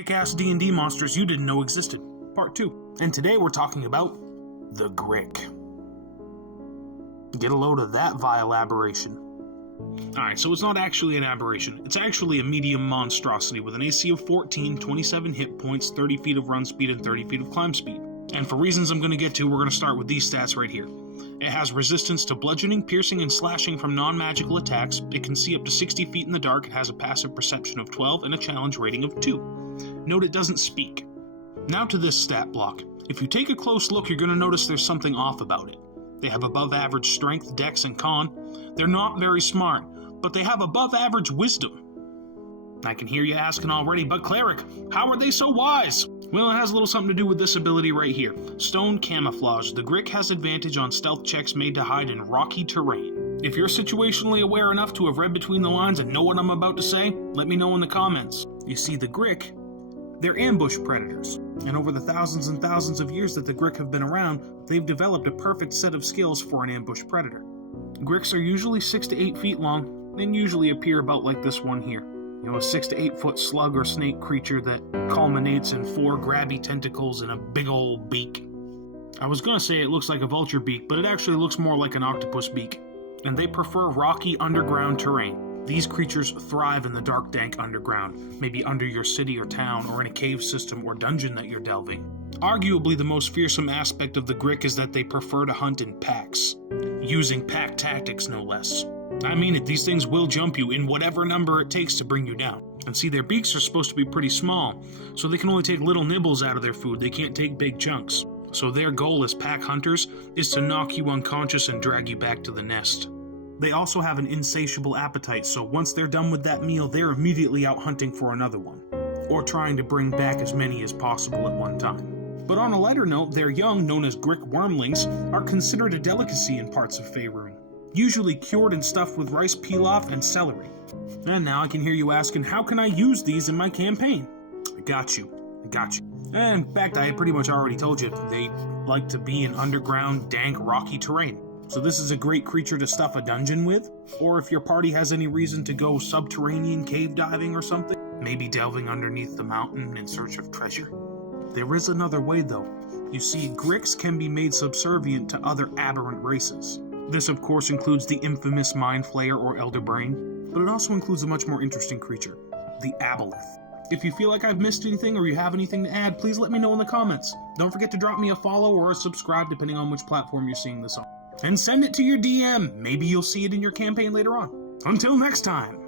Kick-ass D&D monsters you didn't know existed, part 2. And today we're talking about the Grick. Get a load of that vile aberration. Alright, so it's not actually an aberration. It's actually a medium monstrosity with an AC of 14, 27 hit points, 30 feet of run speed, and 30 feet of climb speed. And for reasons I'm going to get to, we're going to start with these stats right here. It has resistance to bludgeoning, piercing, and slashing from non-magical attacks. It can see up to 60 feet in the dark. It has a passive perception of 12 and a challenge rating of 2. Note it doesn't speak. Now to this stat block. If you take a close look, you're going to notice there's something off about it. They have above average strength, dex, and con. They're not very smart, but they have above average wisdom. I can hear you asking already, but cleric, how are they so wise? Well, it has a little something to do with this ability right here. Stone camouflage. The Grick has advantage on stealth checks made to hide in rocky terrain. If you're situationally aware enough to have read between the lines and know what I'm about to say, let me know in the comments. You see, the Grick, they're ambush predators. And over the thousands and thousands of years that the Grick have been around, they've developed a perfect set of skills for an ambush predator. Gricks are usually 6 to 8 feet long, and usually appear about like this one here. You know, a 6 to 8 foot slug or snake creature that culminates in 4 grabby tentacles and a big old beak. I was gonna say it looks like a vulture beak, but it actually looks more like an octopus beak. And they prefer rocky underground terrain. These creatures thrive in the dark, dank underground, maybe under your city or town, or in a cave system or dungeon that you're delving. Arguably the most fearsome aspect of the Grick is that they prefer to hunt in packs, using pack tactics no less. I mean it, these things will jump you in whatever number it takes to bring you down. And see, their beaks are supposed to be pretty small, so they can only take little nibbles out of their food, they can't take big chunks. So their goal as pack hunters is to knock you unconscious and drag you back to the nest. They also have an insatiable appetite, so once they're done with that meal, they're immediately out hunting for another one, or trying to bring back as many as possible at one time. But on a lighter note, their young, known as Grick wormlings, are considered a delicacy in parts of Faerun, usually cured and stuffed with rice pilaf and celery. And now I can hear you asking, how can I use these in my campaign? I got you. And in fact, I pretty much already told you, they like to be in underground, dank, rocky terrain. So this is a great creature to stuff a dungeon with, or if your party has any reason to go subterranean cave diving or something, maybe delving underneath the mountain in search of treasure. There is another way though. You see, Gricks can be made subservient to other aberrant races. This of course includes the infamous Mind Flayer or Elder Brain, but it also includes a much more interesting creature, the Aboleth. If you feel like I've missed anything or you have anything to add, please let me know in the comments. Don't forget to drop me a follow or a subscribe depending on which platform you're seeing this on. And send it to your DM. Maybe you'll see it in your campaign later on. Until next time.